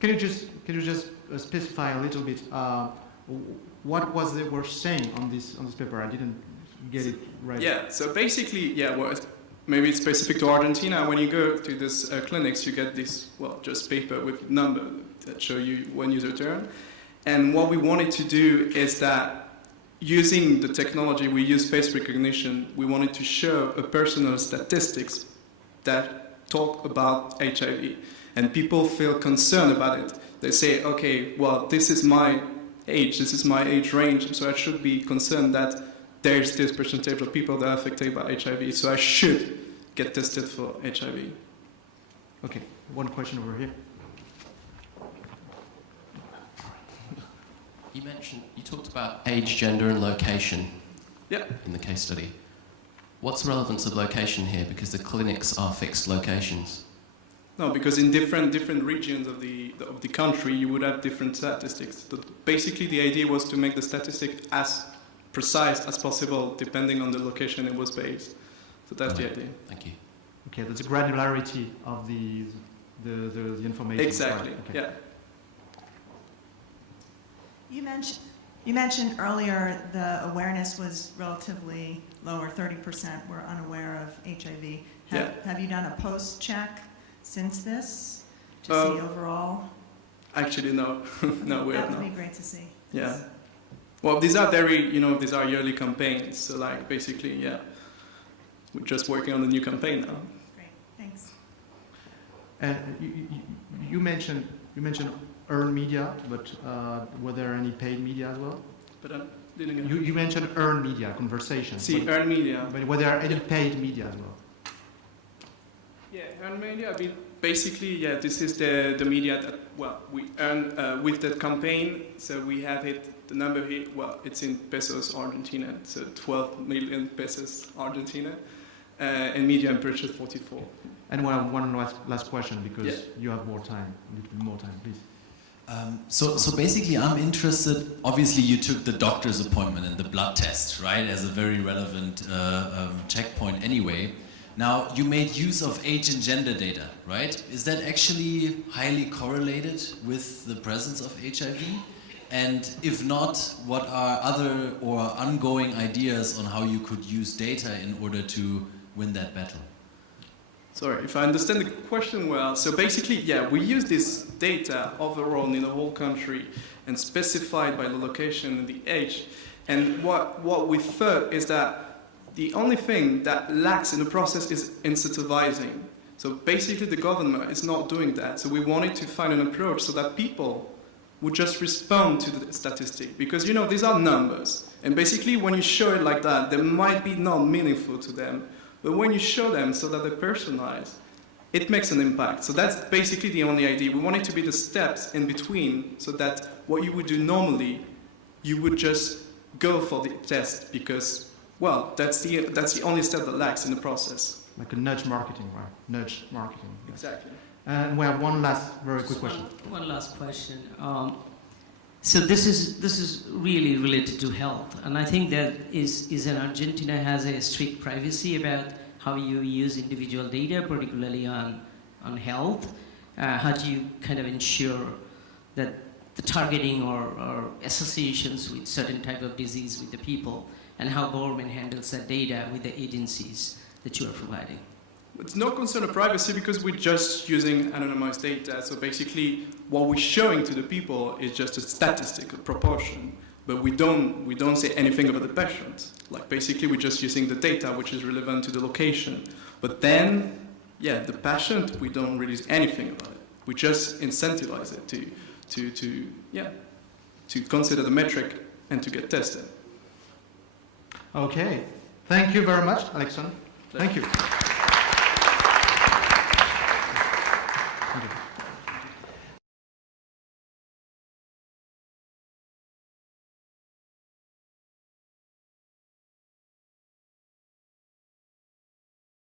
Can you just specify a little bit what was they were saying on this paper? I didn't get it right. Yeah. So basically, yeah. Well, maybe it's specific to Argentina. When you go to these clinics, you get this just paper with number that show you when user turn. And what we wanted to do is that using the technology, we use face recognition. We wanted to show a personal statistics that talk about HIV. And people feel concerned about it. They say, okay, well, this is my age range, so I should be concerned that there's this percentage of people that are affected by HIV, so I should get tested for HIV. Okay, one question over here. You talked about age, gender, and location. Yeah. In the case study. What's the relevance of location here? Because the clinics are fixed locations. No, because in different regions of the country, you would have different statistics. But basically, the idea was to make the statistic as precise as possible, depending on the location it was based. So that's the idea. Thank you. Okay, that's the granularity of the information. Exactly. Right. Okay. Yeah. You mentioned earlier the awareness was relatively lower, 30% were unaware of HIV. Have you done a post-check since this to see overall? Actually, no. No, we have not. That would be great to see. Yeah. Well, these are these are yearly campaigns. So, like, basically, yeah. We're just working on a new campaign now. Great, thanks. And you mentioned earned media, but were there any paid media as well? But I didn't get you mentioned earned media, conversations. See, earned media. But were there any paid media as well? Yeah, earned media. I mean, basically, yeah, this is the media that, we earn with that campaign. So we have the number here, it's in pesos Argentina, so 12 million pesos Argentina, and media and purchase 44. And one last question, because you have more time, a little bit more time, please. So basically, I'm interested. Obviously, you took the doctor's appointment and the blood test, right, as a very relevant checkpoint anyway. Now, you made use of age and gender data, right? Is that actually highly correlated with the presence of HIV? And if not, what are other or ongoing ideas on how you could use data in order to win that battle? Sorry, if I understand the question well. So basically, yeah, we use this data overall in the whole country and specified by the location and the age. And what we thought is that the only thing that lacks in the process is incentivizing. So basically, the government is not doing that. So we wanted to find an approach so that people would just respond to the statistic. Because, these are numbers. And basically, when you show it like that, they might be not meaningful to them. But when you show them so that they're personalized, it makes an impact. So that's basically the only idea. We want it to be the steps in between so that what you would do normally, you would just go for the test because, that's the only step that lacks in the process. Like a nudge marketing, right? Nudge marketing. Exactly. And we have one last very quick question. One last question. So this is really related to health, and I think that is in Argentina has a strict privacy about how you use individual data, particularly on health. How do you kind of ensure that the targeting or associations with certain type of disease with the people, and how government handles that data with the agencies that you are providing? It's no concern of privacy because we're just using anonymized data. So basically, what we're showing to the people is just a statistic, a proportion. But we don't say anything about the patient. Like basically, we're just using the data, which is relevant to the location. But then, the patient, we don't release anything about it. We just incentivize it to consider the metric and to get tested. Okay. Thank you very much, Alexandre. Thank you.